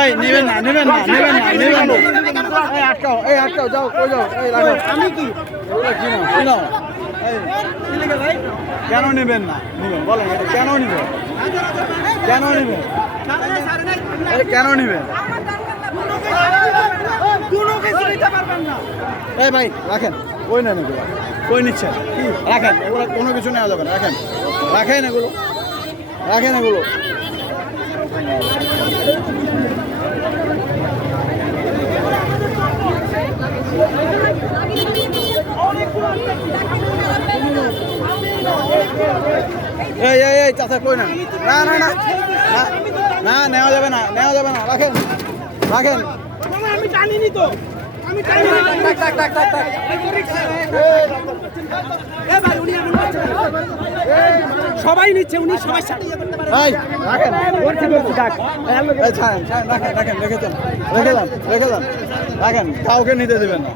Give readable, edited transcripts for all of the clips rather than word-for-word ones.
এই নেবেন না নেবেন না নেবেন না নেবেন না এই আটকাও যাও কই যাও এই রাখো আমি কি ওরা কি না শুনো এই কেন নেবেন না নেবেন বলেন এটা কেন নেবেন কেন নেবেন এই কেন নেবেন কোনো কিছু নিতে পারবেন না এই ভাই রাখেন কই নেন এগুলো কই নিচ্ছেন রাখেন এগুলো কোনো কিছু নেওয়া যাবে না রাখেন রাখেন এগুলো এই চাচা কই না না না না না নেওয়া যাবে না রাখেন আমি জানিনি তো আমি জানি সবাই নিচ্ছে উনি সবাই রাখেন রাখেন কাউকে নিতে দেবেন না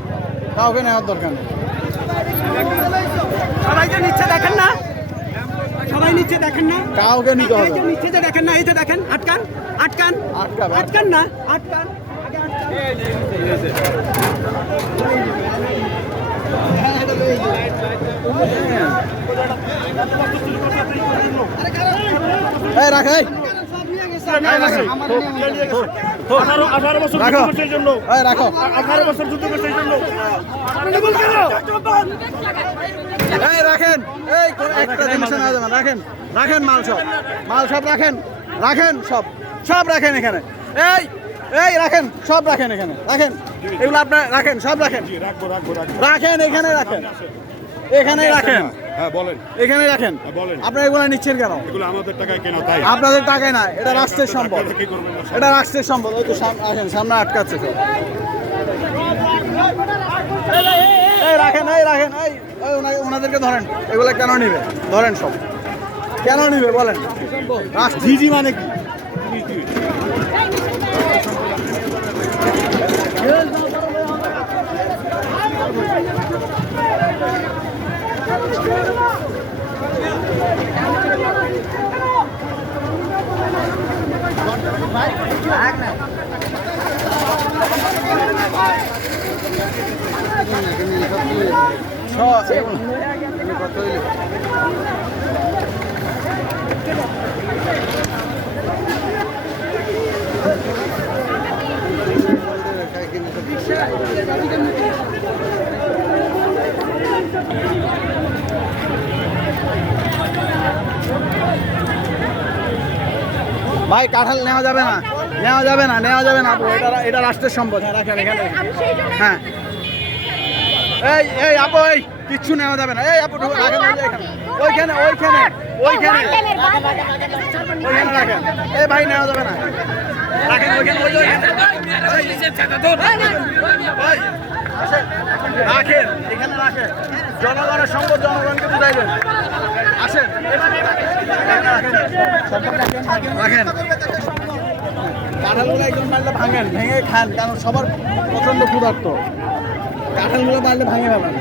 কাউকে নেওয়ার দরকার নেই সবাই যে নিচ্ছে দেখেন না কাউকে নিতে হবে নিচ্ছে যে দেখেন না এই যে দেখেন আটকান না আটকান রাখো 18 বছর জন্য রাখো 18 বছর যুদ্ধ করছে এই জন্য রাখেন একটা জিনিস না যাবেন রাখেন মাল সব রাখেন সব রাখেন এখানে এই রাখেন সব রাখেন এগুলো আপনার রাখেন সব রাখেন এখানে রাখেন হ্যাঁ বলেন এখানে রাখেন বলেন আপনারা এগুলো নিচ্ছেন কেন এগুলো আমাদের টাকায় কেন তাই আপনাদের টাকায় না এটা রাষ্ট্রের সম্পদ কি করবেন এটা রাষ্ট্রের সম্পদ ওই তো সামনে আটকাচ্ছে সব রাখেন ওনাদেরকে ধরেন এগুলো কেন নিবে ধরেন সব কেন নিবে বলেন জিজি মানে কি ভাই কাঁঠাল নেওয়া যাবে না আপু এটা রাষ্ট্রের সম্পদ হ্যাঁ রাখেন এখানে হ্যাঁ এই আপু কিচ্ছু নেওয়া যাবে না এই আপু রাখেন ওইখানে রাখেন এই ভাই নেওয়া যাবে না রাখেন এখানে রাখেন জনগণের সম্পদ জনগণকে বুঝাইবেন আসেন রাখেন কাঁঠালগুলো একদম পারলে ভাঙেন ভেঙে খান কারণ সবার প্রচন্ড ক্ষুধার্ত কাঁঠালগুলো পারলে ভাঙে পাবেন